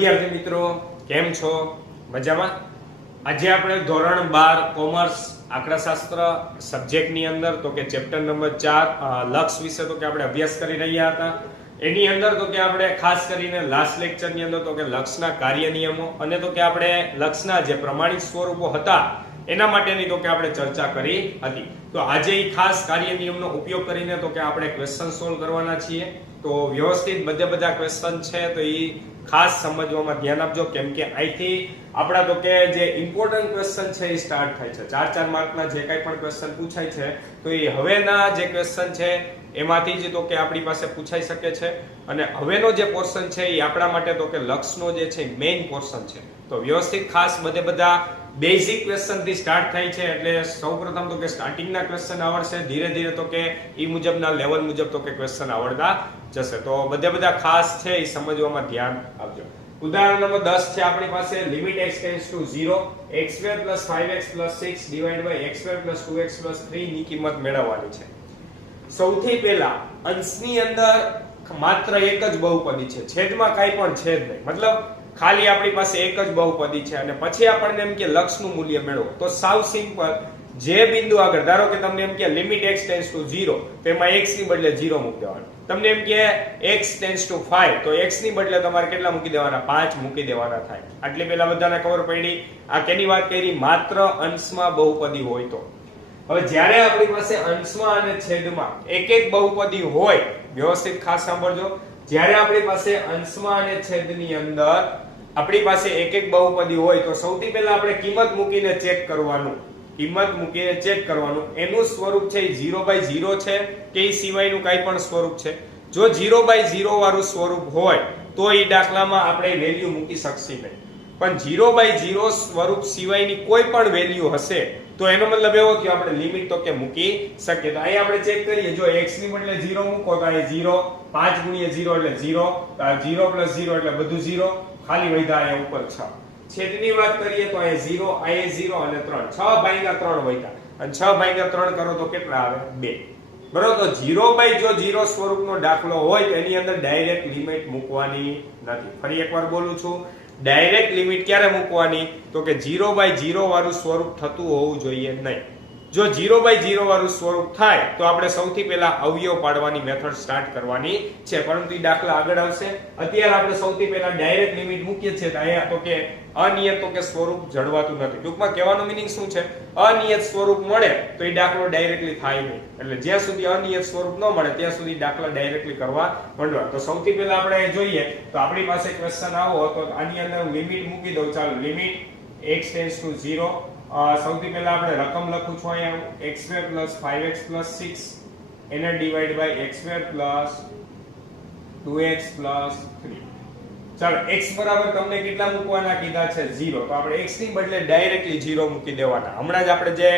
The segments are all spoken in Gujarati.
વિદ્યાર્થી મિત્રો, કેમ છો? મજામાં? આજે આપણે ધોરણ 12 કોમર્સ આંકડાશાસ્ત્ર સબ્જેક્ટની અંદર તો કે ચેપ્ટર નંબર 4 લક્ષ વિશે તો કે આપણે અભ્યાસ કરી રહ્યા હતા. એની અંદર તો કે આપણે ખાસ કરીને લાસ્ટ લેક્ચરની અંદર તો કે લક્ષના કાર્ય નિયમો અને તો કે આપણે લક્ષના જે પ્રમાણિત સ્વરૂપો હતા એના માટેની તો કે આપણે ચર્ચા કરી હતી. તો આજે એ ખાસ કાર્ય નિયમનો ઉપયોગ કરીને તો કે આપણે ક્વેશ્ચન સોલ્વ કરવાના છીએ. તો વ્યવસ્થિત બધા ક્વેશ્ચન છે તો એ ખાસ સમજવામાં ધ્યાન આપજો, કેમ કે અહીંથી આપણા તો કે જે ઇમ્પોર્ટન્ટ ક્વેશ્ચન છે એ સ્ટાર્ટ થાય છે. 4 માર્કના જે કંઈ પણ ક્વેશ્ચન પૂછાય છે તો એ હવેના જે ક્વેશ્ચન છે એમાંથી જ તો કે આપણી પાસે પૂછાઈ શકે છે. અને હવેનો જે પોર્શન છે એ આપણા માટે તો કે લક્ષનો જે છે મેઇન પોર્શન છે. તો વ્યવસ્થિત ખાસ બધા બેઝિક ક્વેશ્ચન થી સ્ટાર્ટ થાય છે, એટલે સૌપ્રથમ તો કે સ્ટાર્ટિંગના ક્વેશ્ચન આવડશે, ધીરે ધીરે તો કે ઈ મુજબના લેવલ મુજબ તો કે ક્વેશ્ચન આવડતા જશે. તો બધા ખાસ છે એ સમજવામાં ધ્યાન આપજો. ઉદાહરણ નંબર 10 છે આપણી પાસે, limit x tends to 0 x2 5x 6 divide by x2 2x 3 ની કિંમત મેળવવાની છે. સૌથી પહેલા અંશની અંદર માત્ર એક જ બહુપદી છે, છેદમાં કાંઈ પણ છે જ નહીં, મતલબ ખાલી આપણી પાસે એક જ બહુપદી છે. અને પછી આપણને એમ કે લક્ષનું મૂલ્ય મેળવો, તો સાવ સિમ્પલ, જે બિંદુ આગળ ધારો કે તમને એમ કે લિમિટ x ટેન્ડ્સ ટુ 0 તો એમાં x ની બદલે 0 મૂકી દેવાનું. તમને એમ કે x ટેન્ડ્સ ટુ 5 તો x ની બદલે તમારે કેટલા મૂકી દેવાના? 5 મૂકી દેવાના થાય. આટલી પહેલા બધાને ખબર પડી. આ કેની વાત કરી? માત્ર અંશમાં બહુપદી હોય તો. હવે જ્યારે આપણી પાસે અંશમાં અને છેદમાં એક બહુપદી હોય, વ્યવસ્થિત ખાસ સાંભળજો, જ્યારે આપણી પાસે અંશમાં અને છેદની અંદર આપણી પાસે એક બહુપદી હોય તો સૌથી પહેલા આપણે કિંમત મૂકીને ચેક કરવાનું. એનું સ્વરૂપ છે 0/0 છે કે એ સિવાયનું કાંઈ પણ સ્વરૂપ છે. જો 0/0 વાળું સ્વરૂપ હોય તો એ દાખલામાં આપણે વેલ્યુ મૂકી શકશે નહીં. પણ 0/0 સ્વરૂપ સિવાયની કોઈ પણ વેલ્યુ હશે તો એનો મતલબ એવો કે આપણે લિમિટ તો કે મૂકી શકીએ. તો અહીંયા આપણે ચેક કરીએ, જો x ની બદલે 0 મૂકો તો અહીં 0, 5 ગુણ્યા 0 એટલે 0, તો આ 0 + 0 એટલે બધું 0, ખાલી વધ્યા અહીંયા ઉપર 6. છેદની વાત કરીએ તો અહીં 0, અહીં 0 અને 3, 6/3 વધ્યા, અને 6/3 કરો તો કેટલા આવે? 2. બરોબર. તો 0/0 સ્વરૂપનો દાખલો હોય તો એની અંદર ડાયરેક્ટ લિમિટ મૂકવાની નથી. ફરી એકવાર બોલું છું, ડાયરેક્ટ લિમિટ ક્યારે મૂકવાની? તો કે 0/0 વાળું સ્વરૂપ થતું હોવું જોઈએ નહીં. જો 0/0 વાળું સ્વરૂપ થાય તો આપણે સૌથી પહેલા અવયવ પાડવાની મેથડ સ્ટાર્ટ કરવાની છે, પરંતુ એ દાખલા આગળ આવશે. અત્યારે આપણે સૌથી પહેલા ડાયરેક્ટ લિમિટ મૂકીએ છીએ તો અહીંયા તો કે અનિયત તો કે સ્વરૂપ જળવાતું નથી. ટૂંકમાં કહેવાનો મીનિંગ શું છે? અનિયત સ્વરૂપ મળે તો એ દાખલો ડાયરેક્ટલી થાય નહીં. એટલે જ્યાં સુધી અનિયત સ્વરૂપ ન મળે ત્યાં સુધી દાખલા ડાયરેક્ટલી કરવા માંડવા. તો સૌથી પહેલા આપણે જોઈએ તો આપણી પાસે ક્વેશ્ચન આવો તો આની અંદર હું લિમિટ મૂકી દઉં. ચાલો, લિમિટ x ટેન્ડ્સ ટુ 0. સૌથી પહેલા આપણે રકમ લખું છું અહીંયા, x2 5x 6 એને ડિવાઇડ બાય x2 2x 3. ચાલો, x બરાબર તમને કેટલા મૂકવાના કીધા છે? 0. તો આપણે x ની બદલે ડાયરેક્ટલી 0 મૂકી દેવાના. હમણાં જ આપણે જે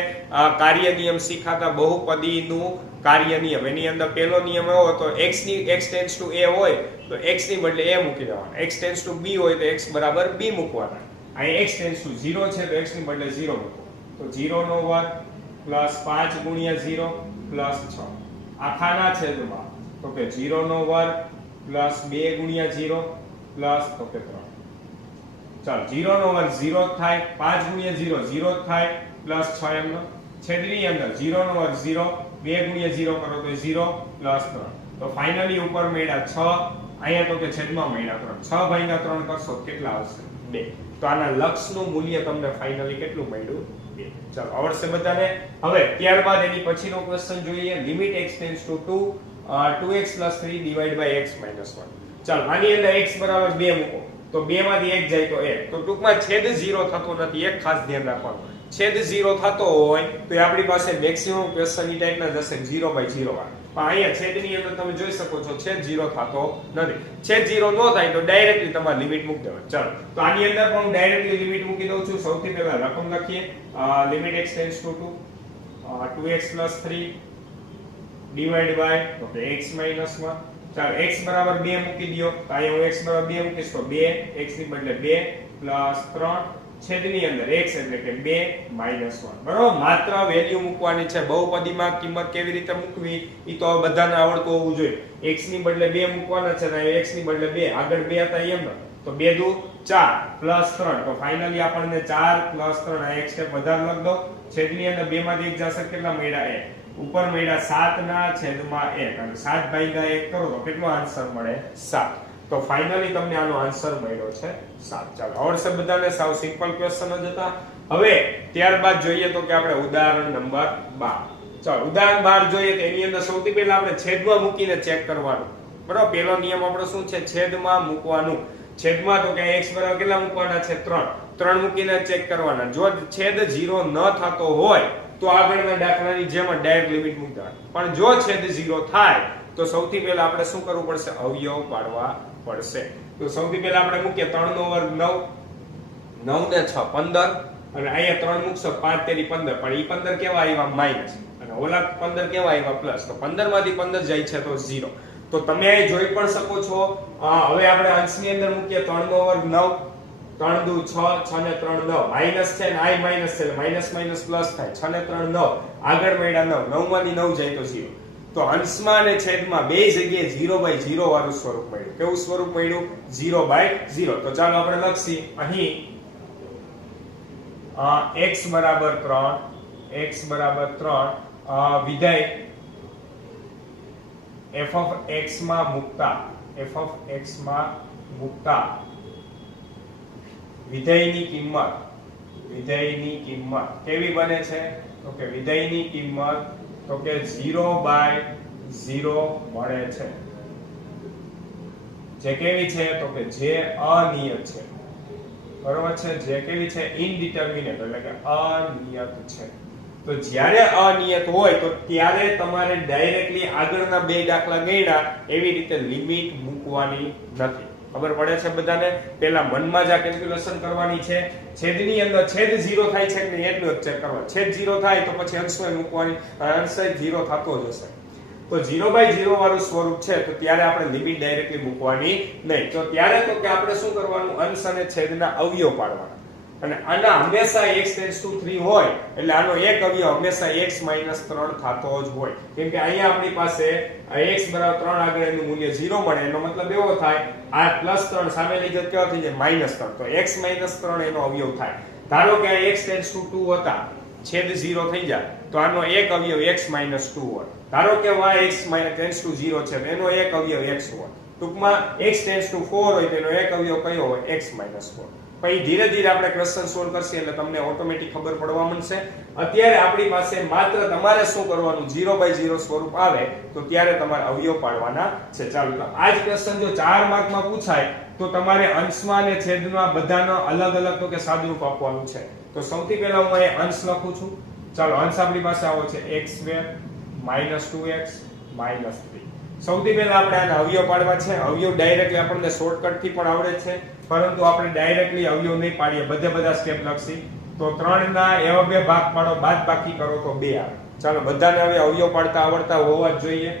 કાર્ય નિયમ શીખાતા બહુપદીનું કાર્ય નિયમ, એની અંદર પહેલો નિયમ એવો હતો, x ટેન્ડ્સ ટુ a હોય તો x ની બદલે a મૂકી દેવાના, x ટેન્ડ્સ ટુ b હોય તો x બરાબર b મૂકવાના. અહીં x ટેન્ડ્સ ટુ 0 છે તો x ની બદલે 0 મૂકો, તો 0 નો વર્ગ 5 ગુણ્યા 0 6 આખાના છેદમાં તો કે 0 નો વર્ગ 2 ગુણ્યા 0 તો કે 3. ચાલો, 0 નો વર્ગ 0 થાય, 5 ગુણ્યા 0 0 થાય, +6 એમનો. છેદની અંદર 0 નો વર્ગ 0, 2 ગુણ્યા 0 કરો તો 0 +3. તો ફાઇનલી ઉપર મળ્યા 6, અહીંયા તો કે છેદમાં મળ્યા 3. 6/3 કરશો કેટલા આવશે? 2. તો આના લક્ષનું મૂલ્ય તમને ફાઇનલી કેટલું મળ્યું? 2. ચાલો, આવડશે બધાને. હવે ત્યારબાદ એની પછીનો ક્વેશ્ચન જોઈએ, limit x tends to 2x 3 divide by x - 1. ચાલો, આની અંદર x બરાબર 2 મૂકો તો 2 માંથી 1 જાય તો 1. તો ટૂંકમાં છેદ 0 થતો નથી, એક ખાસ ધ્યાન રાખવાનું. છેદ 0 થતો હોય તો આપણી પાસે મેક્સિમમ ક્વેશ્ચન ઈ ટાઈપના જશે 0/0 વાળા. પણ અહીંયા છેદની અંદર તમે જોઈ શકો છો છેદ 0 થતો નથી. છેદ 0 ન થાય તો ડાયરેક્ટલી તમારે લિમિટ મૂકી દેવાની. ચાલો, તો આની અંદર પણ હું ડાયરેક્ટલી લિમિટ મૂકી દઉં છું. સૌથી પહેલા રકમ લખીએ, limit x tends to 2x 3 divide by તો કે x - 1. ચાલો, x બરાબર 2 મૂકી દયો. તો અહીંયા હું x બરાબર 2 મૂકીશ તો 2, x ની બદલે 2 3, છેદની અંદર x એટલે કે 2 - 1. બરોબર. માત્ર વેલ્યુ મૂકવાની છે. બહુપદીમાં કિંમત કેવી રીતે મૂકવી ઈ તો બધાને આવડતું હોવું જોઈએ. x ની બદલે 2 મૂકવાના છે, અને x ની બદલે 2, આગળ 2 હતા એમ, તો 2 દુ 4 પ્લસ 3 તો ફાઇનલી આપણને 4 પ્લસ 3 આ એક સ્ટેપ વધારે લખ દો. છેદની અંદર 2 માંથી 1 જશે કેટલા મળ્યા 1 ઉપર મળ્યા 7 ના છેદમાં 1 અને 7 ભાગ્યા 1 કરો તો કેટલો આન્સર મળે 7. તો ફાઇનલી તમને આનો આન્સર મળ્યો છે 7. ચાલો આવડશે બધાને? સાવ સિમ્પલ ક્વેશ્ચન જ હતા. હવે ત્યારબાદ જોઈએ તો કે આપણે ઉદાહરણ નંબર 12. ચાલો ઉદાહરણ 12 જોઈએ તો એની અંદર સૌથી પહેલા આપણે છેદમાં મૂકીને ચેક કરવાનું. બરાબર, પહેલો નિયમ આપણો શું છે? છેદમાં મૂકવાનું. છેદમાં તો કે x બરાબર કેટલા મૂકવાના છે? 3 મૂકીને ચેક કરવાના. જો છેદ 0 ન થતો હોય તો આગળના દાખલાની જેમ ડાયરેક્ટ લિમિટ મૂકી દેવાની. પણ જો છેદ 0 થાય તો સૌથી પહેલા આપણે શું કરવું પડશે? અવયવ પાડવા પડશે. તો સૌથી પહેલા આપણે મૂકીએ 3 નો વર્ગ 9, 9 ને 6 15 અને અહીંયા 3 મૂકશો 5 તેરી 15, પણ ઈ 15 કેવા આવ્યા? માઈનસ, અને ઓલા 15 કેવા આવ્યા? પ્લસ. તો 15 માંથી 15 જાય છે તો 0. તો તમે અહીં જોઈ પણ શકો છો. હવે આપણે અંશની અંદર મૂકીએ 3 નો વર્ગ 9, 3 દુ 6, 6 ને 3 9, માઈનસ છે ને આ માઈનસ છે એટલે માઈનસ માઈનસ પ્લસ થાય. 6 ને 3 9, આગળ મળ્યા 9, 9 માંથી 9 જાય તો 0. તો અંશમાં અને છેદમાં બે જગ્યાએ 0/0 વાળું સ્વરૂપ મળ્યું. કેવું સ્વરૂપ મળ્યું? 0/0. તો ચાલો આપણે લખીએ અહીં x બરાબર 3, x બરાબર 3 વિધેય f of x માં મૂકતા વિધેયની કિંમત કેવી બને છે? તો કે વિધેયની કિંમત તો કે 0/0 મળે છે. જે કેવી છે? તો કે જે અનિયત છે. બરોબર છે? જે કેવી છે? ઇનડિટર્મિનેટ એટલે કે અનિયત છે. તો જ્યારે અનિયત હોય તો ત્યારે તમારે ડાયરેક્ટલી આગળના બે દાખલા ગણ્યા એવી રીતે લિમિટ મૂકવાની નથી. ખબર પડે છે બધાને? પહેલા મનમાં જ આ કેલ્ક્યુલેશન કરવાની છે. છેદની અંદર છેદ 0 થાય છે કે નહીં એટલું જ ચેક કરવાનું. છેદ 0 થાય તો પછી અંશમાં મૂકવાની, અંશ 0 થતો જ હશે. તો 0/0 વાળું સ્વરૂપ છે તો ત્યારે આપણે લિમિટ ડાયરેક્ટલી મૂકવાની નહીં. તો ત્યારે તો કે આપણે શું કરવાનું? અંશ અને છેદના અવયવ પાડવાના. અને આના હંમેશા x → 3 હોય એટલે આનો એક અવયવ હંમેશા x - 3 થતો જ હોય. કેમ કે અહીંયા આપણી પાસે x બરાબર 3 આગળ એનું મૂલ્ય 0 મળે. એનો મતલબ એવો થાય આ +3 સામે લઈ જાય કેવો થઈ જાય? -3. તો x - 3 એનો અવયવ થાય. ધારો કે આ x → 2 હતા, છેદ 0 થઈ જાય તો આનો એક અવયવ x - 2 હોય. ધારો કે y x → 0 છે તો એનો એક અવયવ x હોય. ટૂંકમાં x → 4 હોય તો એનો એક અવયવ કયો હોય? x - 4. પછી ધીરે ધીરે આપણે ક્વેશ્ચન સોલ્વ કરશે એટલે તમને ઓટોમેટિક ખબર પડવા માંડશે. અત્યારે આપણી પાસે માત્ર તમારે શું કરવાનું? 0/0 સ્વરૂપ આવે તો ત્યારે તમારે અવયવ પાડવાના છે. ચાલો તો આ જ ક્વેશ્ચન જો 4 માર્કમાં પૂછાય તો તમારે અંશમાં અને છેદમાં બધાનો અલગ અલગ તો કે સાદુરૂપ આપવાનું છે. તો સૌથી પહેલા હું અહીં અંશ લખું છું. ચાલો અંશ આપણી પાસે આવો છે x² - 2x - 3. સૌથી પહેલા આપણે આના અવયવ પાડવા છે. અવયવ ડાયરેક્ટલી આપણને શોર્ટકટ થી પણ આવડે છે, પરંતુ આપણે ડાયરેક્ટલી અવયવ નહીં પાડીએ, બધા સ્ટેપ લખશી. તો 3 ના એવા બે ભાગ પાડો, બાદબાકી કરો તો 2 આવે. ચાલો બધાને હવે અવયવ પાડતા આવડતા હોવા જ જોઈએ.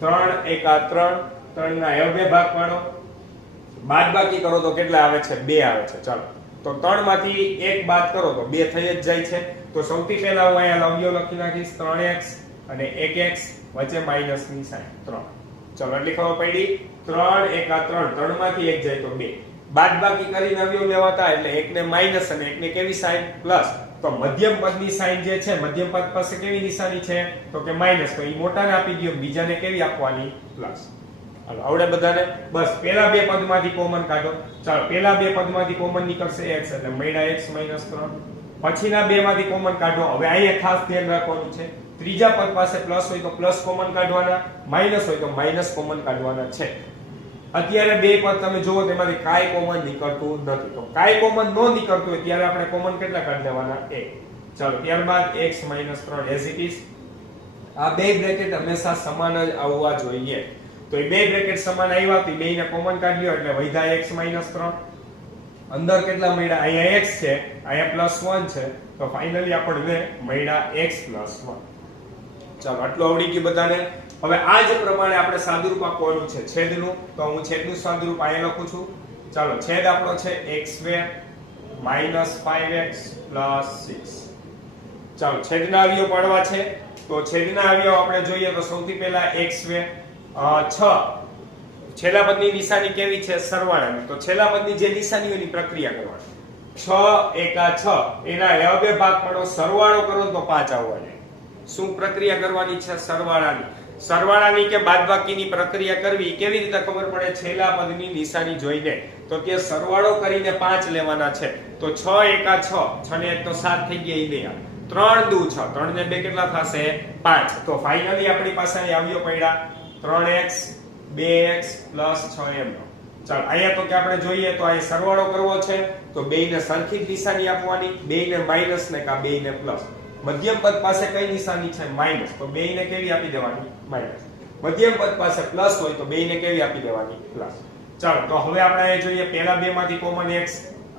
3 × 3, 3 ના એવા બે ભાગ પાડો, બાદબાકી કરો તો કેટલા આવે છે? 2 આવે છે. ચાલો તો 3 માંથી 1 બાદ કરો તો 2 થઈ જ જાય છે. તો સૌથી પહેલા હું અહીંયા અવયવ લખી નાખીશ 3x અને 1x વચ્ચે માઈનસ ની સાઈન 3. ચલો એટલી ખબર પડી. 3 × 3, 3 માંથી 1 જાય તો 2. બાદબાકી કરીને અવયવ લેવાતા એટલે એકને માઈનસ અને એકને કેવી સાઈન? પ્લસ. તો મધ્યમ પદની સાઈન જે છે, મધ્યમ પદ પાસે કેવી નિશાની છે? તો કે માઈનસ. તો ઈ મોટાને આપી દો, બીજાને કેવી આપવાની? પ્લસ. હાલો આવડે બધાને? બસ પહેલા બે પદમાંથી કોમન કાઢો. ચાલો પહેલા બે પદમાંથી કોમન નીકળશે x એટલે મળ્યા x - 3. પછીના બે માંથી કોમન કાઢો. હવે અહીંયા ખાસ ધ્યાન રાખવાનું છે, ત્રીજા પદ પાસે પ્લસ હોય તો પ્લસ કોમન કાઢવાના, માઈનસ હોય તો માઈનસ કોમન કાઢવાના છે. અત્યારે બે પદ તમે જુઓ તેમાંથી કાઈ કોમન નીકળતું નથી. તો કાઈ કોમન નો નીકળતું હોય ત્યારે આપણે કોમન કેટલા કાઢી લેવાના? 1. ચાલો ત્યારબાદ x - 3 એઝ ઇટ ઇઝ. આ બે બ્રેકેટ હંમેશા સમાન જ આવવા જોઈએ. તો એ બે બ્રેકેટ સમાન આવ્યા તો બેયને કોમન કાઢી લ્યો એટલે વધ્યા x - 3. અંદર કેટલા મળ્યા? અહીંયા x છે, અહીંયા +1 છે. તો ફાઇનલી આપણને મળ્યા x + 1. ચાલો આટલું આવડી ગયું બધાને. હવે આ જ પ્રમાણે આપણે સાદુરૂપ આપવાનું છે છેદનું. તો હું છેદનું સાદુરૂપ અહીંયા લખું છું. ચાલો છેદ આપણો છે x² - 5x + 6. ચાલો છેદના અવયવ પાડવા છે. તો છેદના અવયવ આપણે જોઈએ તો સૌથી પહેલા x² 6 છેલ્લા પદની નિશાની કેવી છે? સરવાળાની. તો છેલ્લા પદની જે નિશાનીઓની પ્રક્રિયા કરવાની. 6 એકા 6 એના બે ભાગ પાડો, સરવાળો કરો તો 5 આવવા. શું પ્રક્રિયા કરવાની છે? સરવાળાની. સરવાળાની કે બાદબાકીની પ્રક્રિયા કરવી કેવી રીતે ખબર પડે? છેલ્લા પદની નિશાની જોઈને. તો કે સરવાળો કરીને 5 લેવાના છે. તો 6 એકા 6, 6 ને 1 તો 7 થઈ ગયા. ઈ 3 દુ 6, 3 ને 2 કેટલા થશે? 5. તો ફાઇનલી આપણી પાસે આવ્યો પડ્યા 3x 2x 6m. ચાલો અહીંયા તો કે આપણે જોઈએ તો અહીં સરવાળો કરવો છે તો બેયને સરખી જ નિશાની આપવાની, બેયને માઈનસ ને કા બેયને પ્લસ. મધ્યમ પદ પાસે કઈ નિશાની છે? માઈનસ. તો બેયને કેવી આપી દેવાની? માઈનસ. મધ્યમ પદ પાસે પ્લસ હોય તો બેયને કેવી આપી દેવાની? પ્લસ. ચાલો તો હવે આપણે અહીં જોઈએ પહેલા બે માંથી કોમન x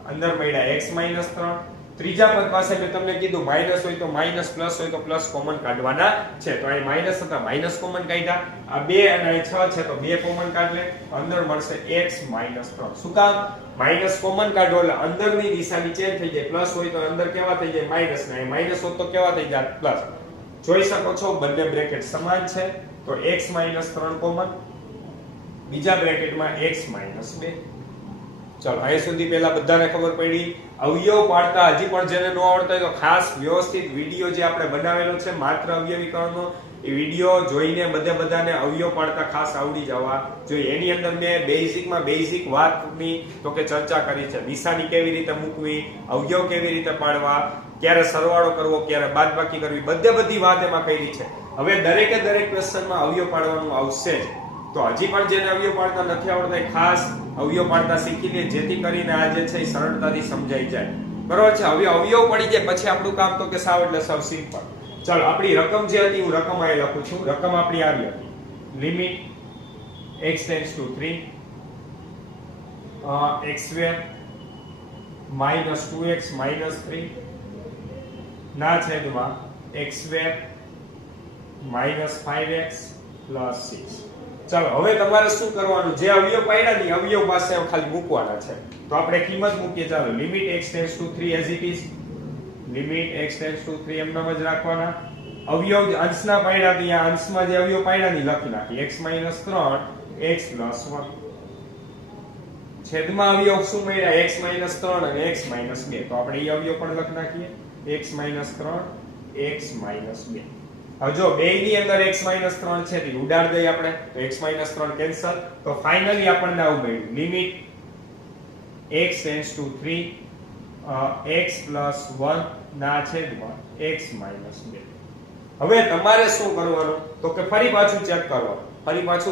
અંદર મળ્યા x 3. ત્રીજા પદ પાસે મેં તમને કીધું માઈનસ હોય તો માઈનસ, પ્લસ હોય તો પ્લસ કોમન કાઢવાના છે. તો અહીં માઈનસ હતા, માઈનસ કોમન કાઢ્યા. આ 2 અને અહીં 6 છે તો 2 કોમન કાઢ લે. અંદર મળશે x 3. શું કામ? માઈનસ કોમન કાઢો એટલે અંદરની નિશાની ચેન્જ થઈ જાય. પ્લસ હોય તો અંદર કેવા થઈ જાય? માઈનસ. ને માઈનસ હોય તો કેવા થઈ જાય? પ્લસ. જોઈ શકો છો બંને બ્રેકેટ સમાન છે. તો x 3 કોમન, બીજા બ્રેકેટમાં x 2. ચાલો અહીં સુધી પહેલા બધાને ખબર પડી. અવયવ પાડતા હજી પણ જેને ન આવડતા હોય તો ખાસ વ્યવસ્થિત વિડિયો જે આપણે બનાવેલો છે માત્ર અવયવીકરણનો, એ વિડિયો જોઈને બધાને અવયવ પાડતા ખાસ આવડી જવા જોઈએ. એની અંદર મેં બેઝિક વાતની તો કે ચર્ચા કરી છે. નિશાની કેવી રીતે મૂકવી, અવયવ કેવી રીતે પાડવા, ક્યારે સરવાળો કરવો, ક્યારે બાદબાકી કરવી, બધી વાત એમાં કરી છે. હવે દરેક ક્વેશ્ચનમાં અવયવ પાડવાનું આવશે જ. તો હજી પણ જેને અવયવ પાડતા નથી આવડતા એ ખાસ અવયવ પાડતા શીખી લે, જેથી કરીને આ જે છે એ સરળતાથી સમજાઈ જાય. બરોબર છે? હવે અવયવ પડી જાય પછી આપણું કામ તો કે સાવ એટલે સાવ સિમ્પલ. ચાલો આપણી રકમ જે હતી હું રકમ અહીં લખું છું. રકમ આપણી આવી હતી limit x tends two 3 x² -2x -3 ના છેદમાં x² -5x + 6. ચાલો હવે તમારે શું કરવાનું? જે અવયવ પાડ્યા ની અવયવ પાસે ખાલી મૂકવાના છે. તો આપણે કિંમત મૂકીએ. ચાલો limit x tends two 3 as it is, limit x tends two 3 એમ નામ જ રાખવાના. અવયવ અંશના પાડ્યા ત્યાં અંશમાં જે અવયવ પાડ્યા ની લખી નાખી. x - 3 x + 1. છેદમાં અવયવ શું મળ્યા? x - 3 અને x - 2. તો આપણે એ અવયવ પણ લખી નાખીએ. x - 3 x - 2. હવે જો બેયની અંદર x - 3 છે તે ઉડાડ દઈએ આપણે. તો x - 3 કેન્સલ. તો ફાઇનલી આપણને આવું મળ્યું limit x tends two 3 x + 1 ના છેદમાં x - 2. હવે તમારે શું કરવાનું? તો કે ફરી પાછું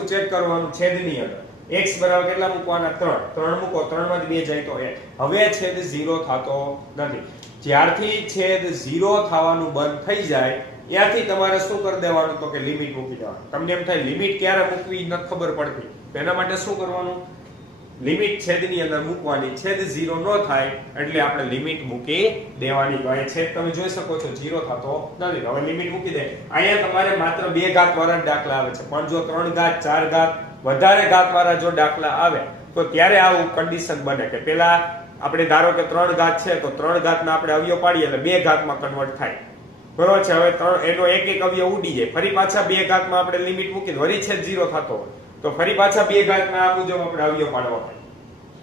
ચેક કરવાનું. છેદની અંદર x બરાબર કેટલા મૂકવાના? 3 મૂકો. 3 માંથી 2 જાય તો 1. હવે છેદ 0 થતો નથી. જ્યારથી છેદ 0 થવાનું બંધ થઈ જાય ત્યાંથી તમારે શું કરી દેવાનું? તો કે લિમિટ મૂકી દેવાનું. તમને એમ થાય લિમિટ ક્યારે મૂકવી નથી ખબર પડતી, તો એના માટે શું કરવાનું? લિમિટ છેદની અંદર મૂકવાની. છેદ 0 ન થાય એટલે આપણે લિમિટ મૂકી દેવાની. તો અહીંયા છેદ તમે જોઈ શકો છો 0 થતો નથી. હવે લિમિટ મૂકી દે. અહીંયા તમારે માત્ર 2 ઘાત વાળા દાખલા આવે છે, પણ જો 3 ઘાત 4 ઘાત વધારે ઘાત વાળા જો દાખલા આવે તો ત્યારે આવું કન્ડિશન બને કે પેલા આપણે ધારો કે 3 ઘાત છે તો 3 ઘાતના આપણે અવયવ પાડીએ એટલે 2 ઘાતમાં કન્વર્ટ થાય. બરોબર છે? હવે એનો એક અવયવ ઉડી જાય. ફરી પાછા 2 ઘાતમાં આપણે લિમિટ મૂકી વળી છેદ 0 થતો હોય તો ફરી પાછા 2 ઘાતના આ મુજબ આપણે અવયવ પાડવા પડે.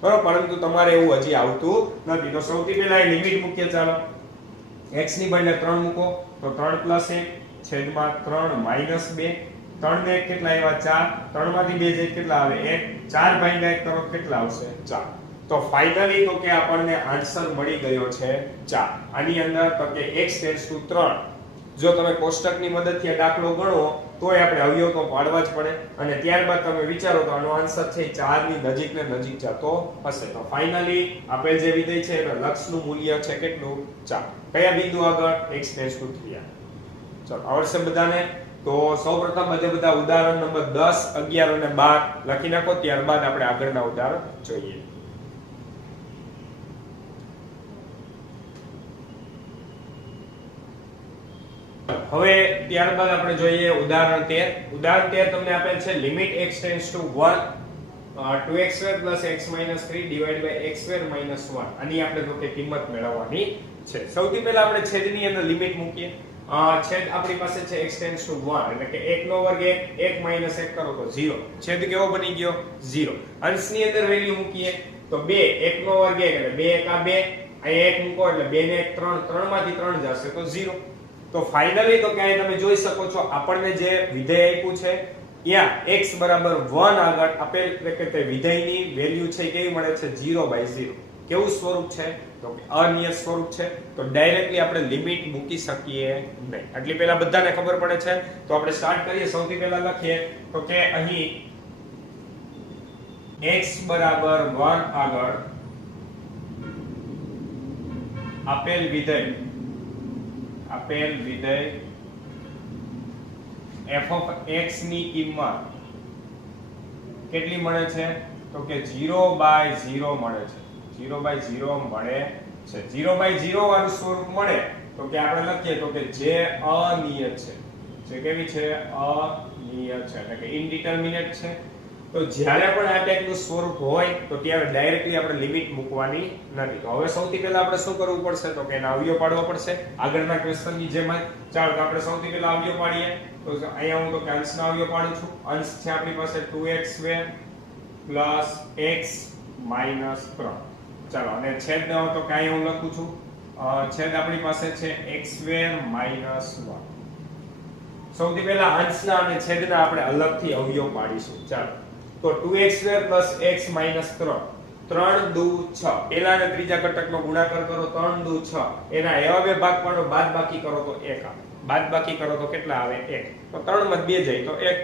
બરોબર? પરંતુ તમારે એવું હજી આવતું નથી. તો સૌથી પહેલા એ લિમિટ મૂકીએ. ચાલો x ની બદલે 3 મૂકો તો 3 + 1 છેદમાં 3 - 2. 3 ને 1 કેટલા આવ્યા? 4. 3 માંથી 2 જાય કેટલા આવે? 1. 4 ભાગ્યા 1 કરો કેટલા આવશે? 4. તો ફાઇનલી તો કે આપણને આન્સર મળી ગયો છે 4. આની અંદર તો કે x ટેન્ડ્સ ટુ 3. જો તમે કોષ્ટકની મદદથી આ દાખલો ગણો તોય આપણે અવયવ તો પાડવા જ પડે. અને ત્યારબાદ તમે વિચારો તો આનો આન્સર છે 4 ની નજીક ને નજીક જતો હશે. તો ફાઇનલી આપેલ જે વિધેય છે એનું લક્ષનું મૂલ્ય છે કેટલું? 4. કયા બિંદુ આગળ? x tends two 3. ચાલો આવડશે બધાને? તો સૌપ્રથમ બધા ઉદાહરણ નંબર 10, 11 અને 12 લખી નાખો. ત્યારબાદ આપણે આગળના ઉદાહરણ જોઈએ. હવે ત્યારબાદ આપણે જોઈએ ઉદાહરણ 13. ઉદાહરણ 13 તમને આપેલ છે limit x tends two 1 2x² + x - 3 / x² - 1. આની આપણે તો કે કિંમત મેળવવાની છે. સૌથી પહેલા આપણે છેદની અંદર લિમિટ મૂકીએ. છેદ આપણી પાસે છે x ટેન્ડ્સ ટુ 1 એટલે કે 1 નો વર્ગ 1 1 માઈનસ 1 કરો તો 0 છેદ કેવો બની ગયો 0 અંશની અંદર વેલ્યુ મૂકીએ તો 2 1 નો વર્ગ 1 એટલે 2 1 2 અહીં 1 મૂકો એટલે 2 ને 1 3 3 માંથી 3 જશે તો 0 તો ફાઇનલી તો ક્યાંય તમે જોઈ શકો છો આપણને જે વિધેય આપ્યું છે ત્યાં x બરાબર 1 આગળ આપેલ એટલે કે તે વિધેયની વેલ્યુ છે કેવી મળે છે 0/0 કેવું સ્વરૂપ છે તો અનિયત સ્વરૂપ છે તો ડાયરેક્ટલી આપણે લિમિટ મૂકી શકીએ નહીં આટલી પહેલા બધાને ખબર પડે છે તો આપણે સ્ટાર્ટ કરીએ સૌથી પહેલા લખીએ તો કે અહીં x બરાબર 1 આગળ આપેલ વિધેય f of x ની કિંમત કેટલી મળે છે તો કે 0/0 મળે છે 0/0 મળે છે 0/0 વાળું સ્વરૂપ મળે તો કે આપણે લખીએ તો કે જે અનિયત છે જે કેવી છે અનિયત છે એટલે કે ઇનડિટરમિનેટ છે તો જ્યારે પણ આ ટાઈપનું સ્વરૂપ હોય તો ત્યારે ડાયરેક્ટલી આપણે લિમિટ મૂકવાની નથી તો હવે સૌથી પહેલા આપણે શું કરવું પડશે તો કે એના અવયવ પાડવો પડશે આગળના ક્વેશ્ચનની જેમ જ ચાલો તો આપણે સૌથી પહેલા અવયવ પાડીએ તો અહીંયા હું તો કે અંશના અવયવ પાડું છું અંશ છે આપણી પાસે 2x² + x - 3 ચાલો અને છેદ ન તો કે અહીંયા હું લખું છું છેદ આપણી પાસે છે x² - 1 સૌથી પહેલા અંશના અને છેદના આપણે અલગથી અવયવ પાડીશું ચાલો તો 2x² + x - 3 3 દુ 6 પહેલા અને ત્રીજા ઘટકનો ગુણાકાર કરો 3 દુ 6 એના એવા બે ભાગ પાડો બાદબાકી કરો તો 1 આવે બાદબાકી કરો તો કેટલા આવે 1 તો 3 માં 2 જાય તો 1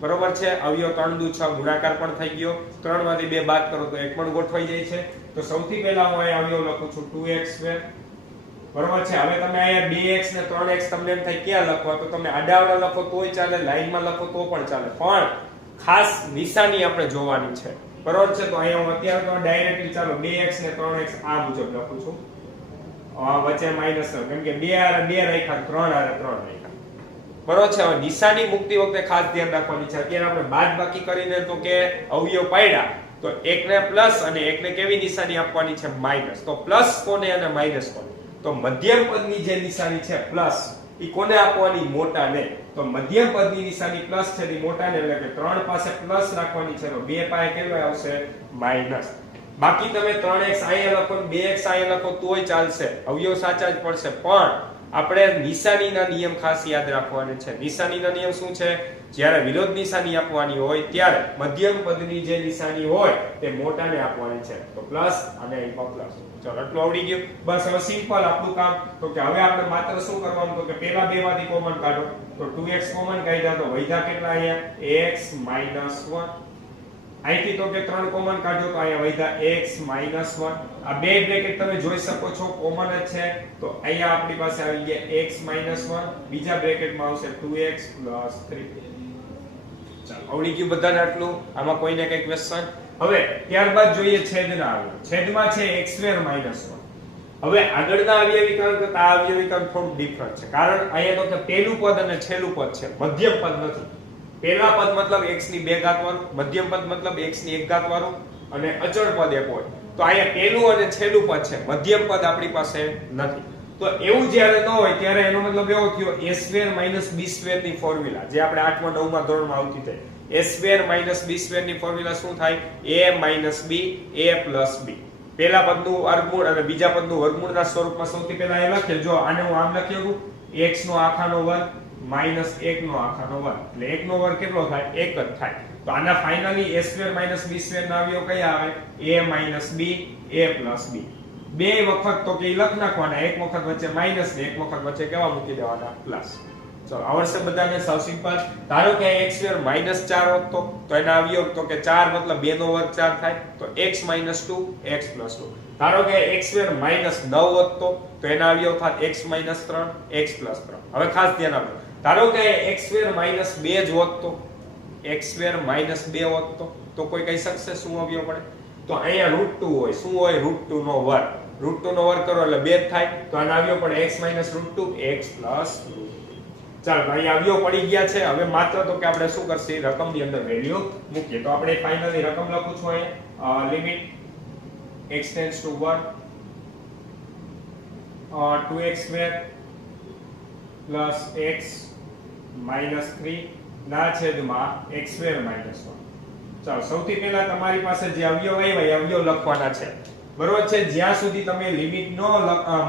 બરોબર છે અવયવ 3 દુ 6 ગુણાકાર પણ થઈ ગયો 3 માંથી 2 બાદ કરો તો 1 પણ ગોઠવાઈ જાય છે તો સૌથી પહેલા હું અહીં અવયવ લખું છું 2x² બરોબર છે હવે તમે અહીંયા 2x ને 3x તમને એમ થાય ક્યાં લખવા તો તમે આડાવડા લખો તોય ચાલે લાઈનમાં લખો તો પણ ચાલે પણ ખાસ નિશાની આપણે જોવાની છે બરોબર છે તો અહીંયા હું અત્યારે તો ડાયરેક્ટલી ચાલો 2x ને 3x આ મુજબ લખું છું વચ્ચે માઈનસ કેમ કે 2 આરે 2 રાખ્યા 3 આરે 3 રાખ્યા બરોબર છે હવે નિશાની મુકતી વખતે ખાસ ધ્યાન રાખવાની છે અત્યારે આપણે બાદબાકી કરીને તો કે અવયવ પાડ્યા તો એકને પ્લસ અને એકને કેવી નિશાની આપવાની છે માઈનસ તો પ્લસ કોને અને માઈનસ કોને તો મધ્યમ પદની જે નિશાની છે પ્લસ ઈ કોને આપવાની મોટાને તો મધ્યમ પદની નિશાની પ્લસ છે ઈ મોટાને એટલે કે 3 પાસે પ્લસ રાખવાની છે તો 2 પાસે કેટલો આવશે માઈનસ બાકી તમે 3x અહીંયા લખો 2x અહીંયા લખો તોય ચાલશે અવયવ સાચા જ પડશે પણ આપણે નિશાનીના નિયમ ખાસ યાદ રાખવાના છે નિશાનીના નિયમ શું છે જ્યારે વિરોધ નિશાની આપવાની હોય ત્યારે મધ્યમ પદની જે નિશાની હોય તે મોટાને આપવાની છે તો પ્લસ અને અહીંયા પ્લસ ચલો એટલું આવડી ગયું બસ હવે સિમ્પલ આપણું કામ તો કે હવે આપણે માત્ર શું કરવાનું તો કે પહેલા બે માંથી કોમન કાઢો તો 2x કોમન કાઢ્યા તો વધ્યા કેટલા અહીંયા x - 1 અહીંથી તો કે 3 કોમન કાઢ્યો તો અહીંયા વધ્યા x - 1 આ બે બ્રેકેટ તમે જોઈ શકો છો કોમન જ છે તો અહીંયા આપણી પાસે આવી ગયા x - 1 બીજા બ્રેકેટમાં આવશે 2x + 3 ચાલો આવડી ગયું બધાને આટલું આમાં કોઈને કઈ ક્વેશ્ચન હવે ત્યારબાદ જોઈએ છેદના અવયવ છેદમાં છે x² - 1 હવે આગળના અવયવીકરણ કરતા આ અવયવીકરણ થોડું ડિફરન્ટ છે કારણ અહીંયા તો કે પહેલું પદ અને છેલ્લું પદ છે મધ્યમ પદ નથી પહેલા પદ મતલબ x ની 2 ઘાત વાળું મધ્યમ પદ મતલબ x ની 1 ઘાત વાળું અને અચળ પદ એક હોય તો અહીંયા પહેલું અને છેલ્લું પદ છે મધ્યમ પદ આપણી પાસે નથી તો એવું જ્યારે ન હોય ત્યારે એનો મતલબ એવો થયો a² - b² ની ફોર્મ્યુલા જે આપણે 8મા 9મા ધોરણમાં આવતી હતી a² - b² ની ફોર્મ્યુલા શું થાય a - b a + b પહેલા પદનું વર્ગમૂળ અને બીજા પદનું વર્ગમૂળના સ્વરૂપમાં સૌથી પહેલા એ લખેલ જો આને હું આમ લખ્યું x નો આખાનો વર્ગ -1 નો આખાનો વર્ગ એટલે 1 નો વર્ગ કેટલો થાય 1 જ થાય તો આના ફાઇનલી a² - b² ના અવયવ કયા આવે a - b a + b બે વખત તો કે લખ નાખવાના એક વખત વચ્ચે માઈનસ ને એક વખત વચ્ચે કેવા મૂકી દેવાના પ્લસ ચલો આવડશે બધાને સાવ સિમ્પલ ધારો કે x² - 4 હોત તો એના અવયવ તો કે 4 મતલબ 2 નો વર્ગ 4 થાય તો x - 2 x + 2 ધારો કે x² - 9 હોત તો એના અવયવ થાત x - 3 x + 3 હવે ખાસ ધ્યાન આપો ધારો કે x² - 2 જ હોત તો x² - 2 હોત તો કોઈ કહી શકશે શું અવયવ પડે તો અહીંયા √2 હોય શું હોય √2 નો વર્ગ √2 નો વર્ગ કરો એટલે 2 જ થાય તો આના અવયવ પડે x - √2 x + 2 ચાલો અહીંયા અવયવ પડી ગયા છે હવે માત્ર તો કે આપણે શું કરશે રકમની અંદર વેલ્યુ મૂકીએ તો આપણે ફાઇનલી રકમ લખું છું અહીંયા limit x tends two 1 2x² plus x minus 3 ના છેદમાં x સ્ક્વેર માઇનસ 1. ચાલો સૌથી પહેલા તમારી પાસે જે અવયવ આવ્યા એ અવયવ લખવાના છે, બરોબર છે. જ્યાં સુધી તમે લિમિટ ન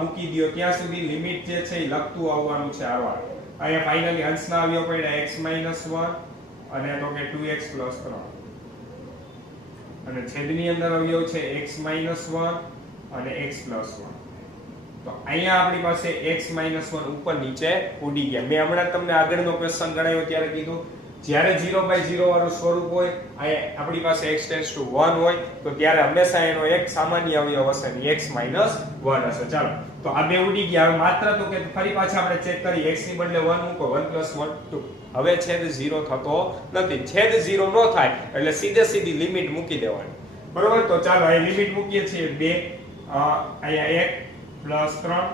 મૂકી દો ત્યાં સુધી લિમિટ જે છે એ લખતું આવવાનું છે. આરવાર અહીંયા ફાઇનલી અંશના અવયવ પડ્યા x 1 અને તો કે 2x 3 અને છેદની અંદર અવયવ છે x 1 અને x 1. તો અહીંયા આપણી પાસે x 1 ઉપર નીચે ઉડી ગયા. મેં હમણાં તમને આગળનો ક્વેશ્ચન ગણાવ્યો ત્યારે કીધું જ્યારે 0/0 વાળું સ્વરૂપ હોય આપણી પાસે x → 1 હોય તો ત્યારે હંમેશા એનો એક સામાન્ય અવયવ હશે ને x - 1 હશે. ચાલો તો આ બે ઉડી ગયા. હવે માત્ર તો કે ફરી પાછા આપણે ચેક કરીએ. x ની બદલે 1 મૂકો, 1 + 1 2. હવે છેદ 0 થતો નથી. છેદ 0 ન થાય એટલે સીધી લિમિટ મૂકી દેવાની, બરોબર. તો ચાલો અહીં લિમિટ મૂકીએ છીએ 2 અહીંયા 1 + 3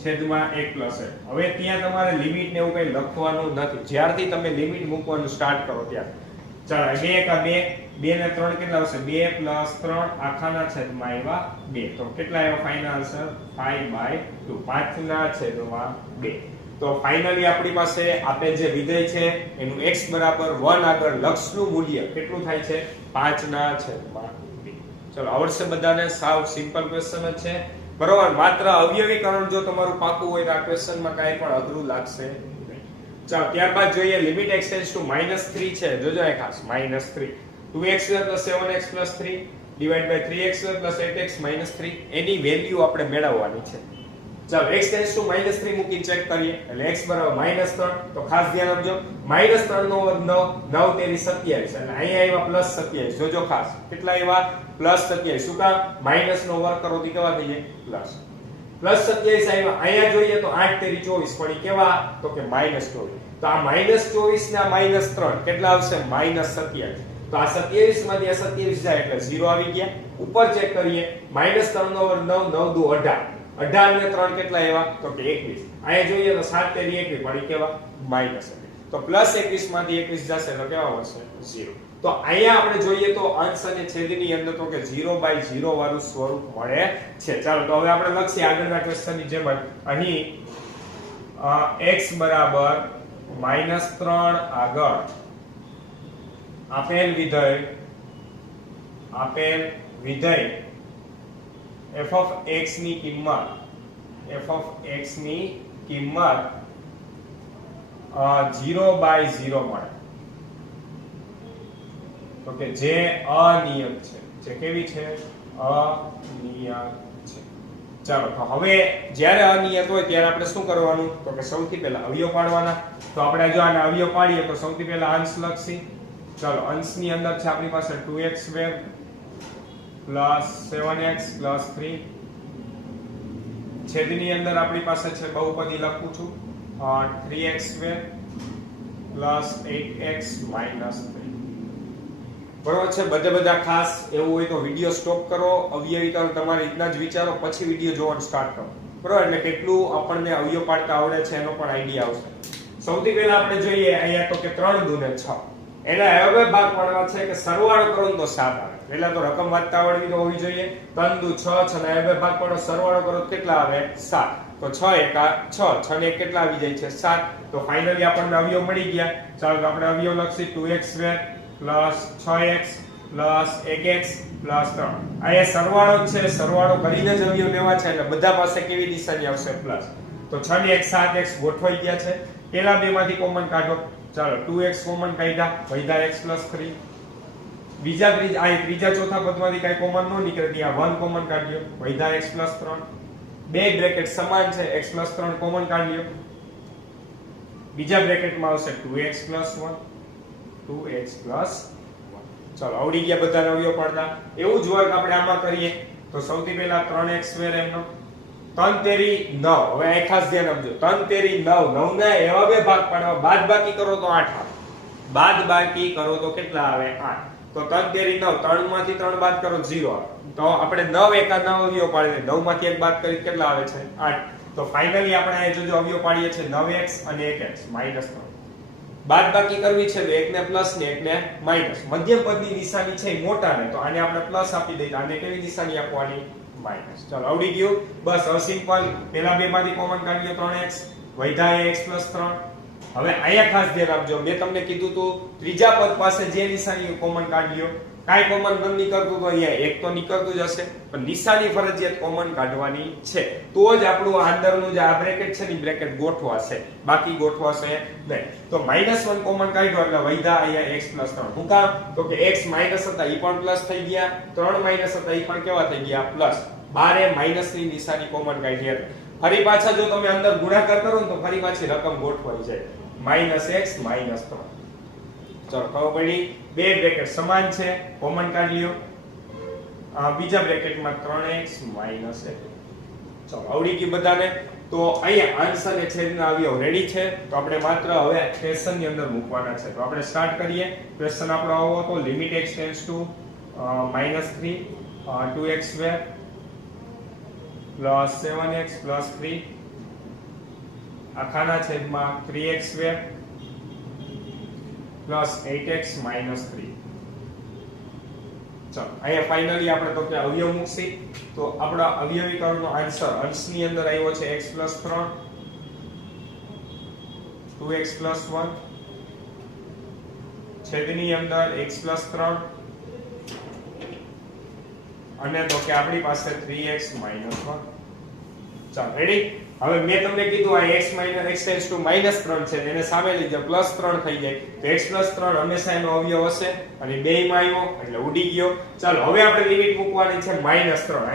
છેદમાં 1 + 1. હવે ત્યાં તમારે લિમિટ ને એવું કઈ લખવાનું નથી જ્યારથી તમે લિમિટ મૂકવાનું સ્ટાર્ટ કરો ત્યાં. ચાલો 2 × 2 2 ને 3 કેટલા આવશે? 2 + 3 આખાના છેદમાં આવ્યા 2. તો કેટલા આવ્યા ફાઇનલ આન્સર? 5/2 5 ના છેદમાં 2. તો ફાઇનલી આપણી પાસે આપેલ જે વિધેય છે એનું x બરાબર 1 આગળ લક્ષનું મૂલ્ય કેટલું થાય છે? 5 ના છેદમાં 2. ચલો આવડશે બધાને? સાવ સિમ્પલ ક્વેશ્ચન જ છે, બરોબર. માત્ર અવયવીકરણ જો તમારું પાકું હોય તો આ ક્વેશ્ચનમાં કાંઈ પણ અઘરું લાગશે નહીં. ચાલો ત્યારબાદ જોઈએ લિમિટ x → -3 છે. જોજો એ ખાસ -3 2x² + 7x + 3 / 3x² + 8x - 3 એની વેલ્યુ આપણે મેળવવાની છે. ચાલો x → -3 મૂકી ચેક કરીએ એટલે x બરાબર -3. તો ખાસ ધ્યાન આપજો -3 નો વર્ગ 9 9 તેરી 27 એટલે અહીંયા આવ્યા +27. જોજો ખાસ કેટલા આવ્યા? +27. શું કામ? માઈનસ નો વર્ગ કરો તો કેવા થઈ જાય? પ્લસ. +27 આવ્યા. અહીંયા જોઈએ તો 8 તેરી 24 પણ ઈ કેવા? તો કે -24. તો આ -24 ને આ -3 કેટલા આવશે? -27. તો આ 27 માંથી આ 27 જાય એટલે 0 આવી ગયા. ઉપર ચેક કરીએ -3 નો વર્ગ 9 9 દુ 18 18 ને 3 કેટલા આવ્યા? તો કે 21. અહીંયા જોઈએ તો 7 તેરી 21 પણ ઈ કેવા? -21. તો +21 માંથી 21 જશે તો કેવા આવશે? 0. તો અહીંયા આપણે જોઈએ તો અંશ અને છેદની અંદર તો કે 0/0 વાળું સ્વરૂપ મળે છે. ચાલો તો હવે આપણે લખીએ આગળના ક્વેશ્ચનની જેમ જ. અહીં x બરાબર -3 આગળ આપેલ વિધેય f of x ની કિંમત 0/0 મળે. તો કે જે અનિયત છે. જે કેવી છે? અનિયત છે. ચાલો તો હવે જ્યારે અનિયત હોય ત્યારે આપણે શું કરવાનું? તો કે સૌથી પહેલા અવયવ પાડવાના. તો આપણે જો આને અવયવ પાડીએ તો સૌથી પહેલા અંશ લખશી. ચાલો અંશની અંદર છે આપણી પાસે 2x² + 7x + 3. છેદની અંદર આપણી પાસે છે બહુપદી લખું છું 3x² + 8x - 3. બરોબર છે. બધા ખાસ એવું હોય તો વિડિયો સ્ટોપ કરો, અવયવીકરણ તમારી રીતના જ વિચારો, પછી વિડિયો જોવાનું સ્ટાર્ટ કરો, બરોબર. એટલે કેટલું આપણને અવયવ પાડતા આવડે છે એનો પણ આઈડિયા આવશે. સૌથી પહેલા આપણે જોઈએ અહીંયા તો કે 3 દુ 6 એના હવે ભાગ પાડવા છે કે સરવાળો કરો તો 7 આવે. પહેલા તો રકમ વાંચતા આવડવી તો હોવી જોઈએ. 3 દુ 6 6 ને હવે ભાગ પાડો સરવાળો કરો કેટલા આવે? 7. તો 6 × 6 6 ને 1 કેટલા આવી જાય છે? 7. તો ફાઇનલી આપણને અવયવ મળી ગયા. ચાલો આપણે અવયવ લખીએ 2x² + 6x + 1x + 3. આ એ સરવાળો છે, સરવાળો કરીને જ અવયવ લેવા છે એટલે બધા પાસે કેવી નિશાની આવશે? પ્લસ. તો 6 ને 1 7x ગોઠવાઈ ગયા છે. પેલા બે માંથી કોમન કાઢો. ચાલો 2x કોમન કાઢ્યા, વધ્યા x + 3. ત્રીજા ચોથા પદમાંથી કઈ કોમન ન નીકળે ત્યાં 1 કોમન કાઢ્યો, વધ્યા x + 3. બે બ્રેકેટ સમાન છે, x + 3 કોમન કાઢ્યો. બીજા બ્રેકેટમાં આવશે 2x + 1 2x + 1. ચાલો આવડી ગયા બધા અવયવ પાડતા. એવું જ વર્ક આપણે આમાં કરીએ તો સૌથી પહેલા 3x² એમનો 3 તેરી 9. હવે આ ખાસ ધ્યાન આપજો 3 તેરી 9 9 ના એવા બે ભાગ પાડવા, બાદબાકી કરો તો 8 આવે. બાદબાકી કરો તો કેટલા આવે? 8. તો 3 તેરી 9 3 માંથી 3 બાદ કરો 0 આવે. તો આપણે 9 એકા 9 અવયવ પાડીએ. 9 માંથી 1 બાદ કરી કેટલા આવે છે? 8. તો ફાઇનલી આપણે અહીં જોજો અવયવ પાડીએ છે 9x અને 1x -3. બાદબાકી કરવી છે તો 1 ને પ્લસ ને 1 ને માઈનસ. મધ્યમ પદની નિશાની છે મોટા ને તો આને આપણે પ્લસ આપી દઈએ. આને કેવી નિશાની આપવાની? માઈનસ. ચાલો આવડી ગયું. બસ હવે સિમ્પલ. પહેલા બે માંથી કોમન કાઢીએ 3x વધ્યા x + 3. હવે અહીંયા ખાસ ધ્યાન આપજો, મેં તમને કીધું હતું ત્રીજા પદ પાસે જે નિશાની કોમન કાઢ્યો, કાઈ કોમન ન નીકળતું તો અહીંયા એક તો નીકળતું જ હશે, પણ નિશાની ફરજિયાત કોમન કાઢવાની છે, તો જ આપણું અંદરનું જે આ બ્રેકેટ છે ને બ્રેકેટ ગોઠવાશે, બાકી ગોઠવાશે નહીં. તો -1 કોમન કાઢ્યો એટલે વધ્યા અહીંયા x + 3. શું કામ? તો કે x માઈનસ હતા ઈ પણ પ્લસ થઈ ગયા, 3 માઈનસ હતા ઈ પણ કેવા થઈ ગયા પ્લસ. બારે માઈનસ ની નિશાની કોમન કાઢી. ફરી પાછા જો તમે અંદર ગુણાકાર કરો ને તો ફરી પાછી રકમ ગોઠવાઈ જાય, -x -3. ચલો ખબર પડી, બે બ્રેકેટ સમાન છે, કોમન કાઢી લ્યો. બીજા બ્રેકેટમાં 3x - 1. ચલો આવડી ગયું બધાને. તો અહીંયા અંશ અને છેદના અવયવ રેડી છે, તો આપણે માત્ર હવે ક્વેશ્ચન ની અંદર મૂકવાના છે. તો આપણે સ્ટાર્ટ કરીએ. ક્વેશ્ચન આપણો આવો હતો, limit x tends two -3 2x² + 7x + 3 આખાના છેદમાં 3x² + 8x - 3. ચલો અહીંયા ફાઇનલી આપણે તો કે અવયવ મૂકશી. તો આપણા અવયવીકરણનો આન્સર અંશની અંદર આવ્યો છે x + 3 2x + 1, છેદની અંદર x + 3 અને તો કે આપણી પાસે 3x - 1. ચાલો રેડી. હવે મેં તમને કીધું આ x ટેન્ડ્સ ટુ -3 છે, એને સામે લઈ જાવ +3 થઈ જાય, તો x + 3 હંમેશા એનો અવયવ હશે, અને બેયમાં આવ્યો એટલે ઉડી ગયો. ચાલો હવે આપણે લિમિટ મૂકવાની છે -3. આ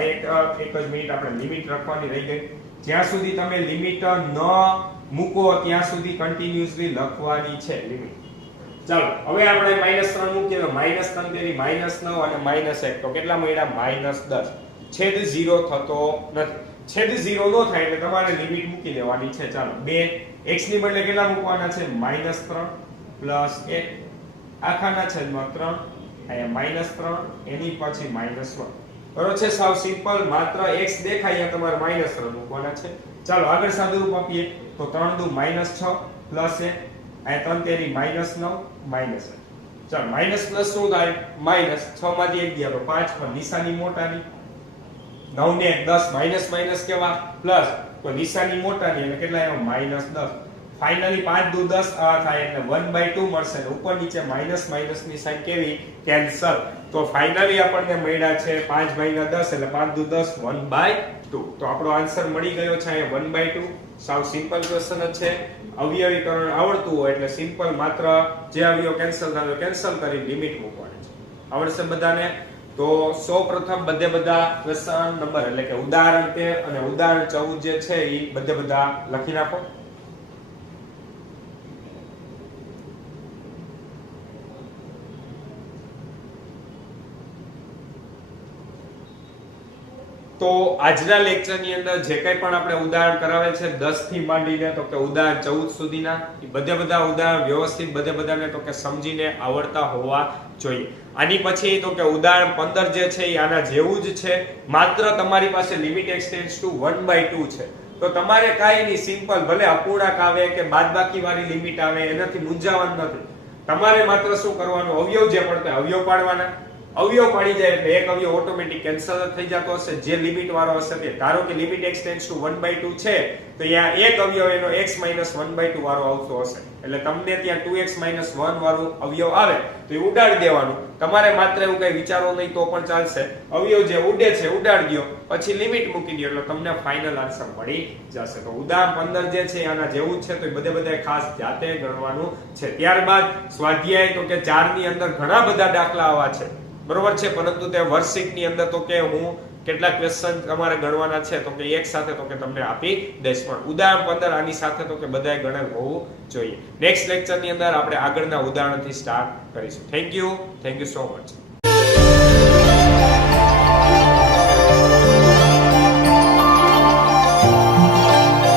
એક જ મિનિટ આપણે લિમિટ રાખવાની રહી ગઈ. જ્યાં સુધી તમે લિમિટ ન મૂકો ત્યાં સુધી કન્ટિન્યુઅસલી લખવાની છે લિમિટ. ચાલો હવે આપણે -3 મૂકીએ તો -3 તેરી -9 અને -1 તો કેટલા મળ્યા? -10. છેદ 0 થતો નથી. છેદ 0 નો થાય એટલે તમારે લિમિટ મૂકી દેવાની છે. ચાલો 2 x ની બદલે કેટલા મૂકવાના છે? -3 + 1 આખાના છેદમાં 3, અહીંયા -3 એની પછી -1. બરોબર છે, સાવ સિમ્પલ. માત્ર x દેખાય તમારે -3 મૂકવાના છે. ચાલો આગળ સાદુરૂપ આપીએ તો 3 દુ -6 + 1 અહીંયા 3 તેરી -9 -1. ચાલો માઈનસ પ્લસ શું થાય? -6 માંથી 1 ગયા તો 5, પણ નિશાની મોટાની. 9 ને 10 માઈનસ માઈનસ કેવા પ્લસ, તો નિશાની મોટાની એટલે કેટલા આવ્યો? -10. ફાઇનલી 5 દુ 10 થાય એટલે 1/2 મળશે, અને ઉપર નીચે માઈનસ માઈનસ ની સાઈન કેવી? કેન્સલ. તો ફાઇનલી આપણને મળ્યા છે 5/10 એટલે 5 દુ 10 1/2. તો આપણો આન્સર મળી ગયો છે અહીંયા 1/2. સાવ સિમ્પલ ક્વેશ્ચન જ છે. અવયવીકરણ આવડતું હોય એટલે સિમ્પલ માત્ર જે અવયવ કેન્સલ થાય કેન્સલ કરી લિમિટ મૂકવાની છે. આવડશે બધાને? તો સૌપ્રથમ બધા ક્વેશ્ચન નંબર એટલે કે ઉદાહરણ 13 અને ઉદાહરણ 14 જે છે એ બધા લખી નાખો. તો આજના લેક્ચર ની અંદર જે કંઈ પણ આપણે ઉદાહરણ કરાવે છે 10 થી માંડીને તો કે ઉદાહરણ 14 સુધીના, એ બધા ઉદાહરણ વ્યવસ્થિત બધાને તો કે સમજીને આવડતા હોવા જોઈએ. આની પછી તો કે ઉદાહરણ 15 જે છે એ આના જેવું જ છે, માત્ર તમારી પાસે લિમિટ x ટેન્ડ્સ ટુ 1/2 છે. તો તમારે કાઈ નહીં, સિમ્પલ, ભલે અપૂર્ણાંક આવે કે બાદબાકી વાળી લિમિટ આવે એનાથી મૂંઝાવાનું નથી. તમારે માત્ર શું કરવાનું? અવયવ જે પડતા અવયવ પાડવાના. અવયવ પાડી જાય એટલે એક અવયવ ઓટોમેટિક કેન્સલ થઈ જતો હશે જે લિમિટ વાળો હશે તે. ધારો કે લિમિટ x ટેન્ડ્સ ટુ 1/2 છે તો અહીંયા એક અવયવ એનો x - 1/2 વાળો આવતો હશે, એટલે તમને ત્યાં 2x - 1 વાળું અવયવ આવે તો એ ઉડાડી દેવાનું. તમારે માત્ર એવું કઈ વિચારો નહીં તો પણ ચાલશે. અવયવ જે ઉડે છે ઉડાડી દો, પછી લિમિટ મૂકી દો એટલે તમને ફાઇનલ આન્સર મળી જશે. તો ઉદાહરણ 15 જે છે આના જેવું જ છે, તો બધા ખાસ જાતે ગણવાનું છે. ત્યારબાદ સ્વાધ્યાય તો કે 4 ની અંદર ઘણા બધા દાખલા આવા છે, બરોબર છે, પરંતુ તે વર્કશીટ ની અંદર તો કે હું કેટલા ક્વેશ્ચન તમારે ગણવાના છે તો કે એક સાથે તો કે તમને આપી દઈશ, પણ ઉદાહરણ 15 આની સાથે તો કે બધાય ગણેલ હોવું જોઈએ. નેક્સ્ટ લેક્ચર ની અંદર આપણે આગળના ઉદાહરણથી સ્ટાર્ટ કરીશું. Thank you so much.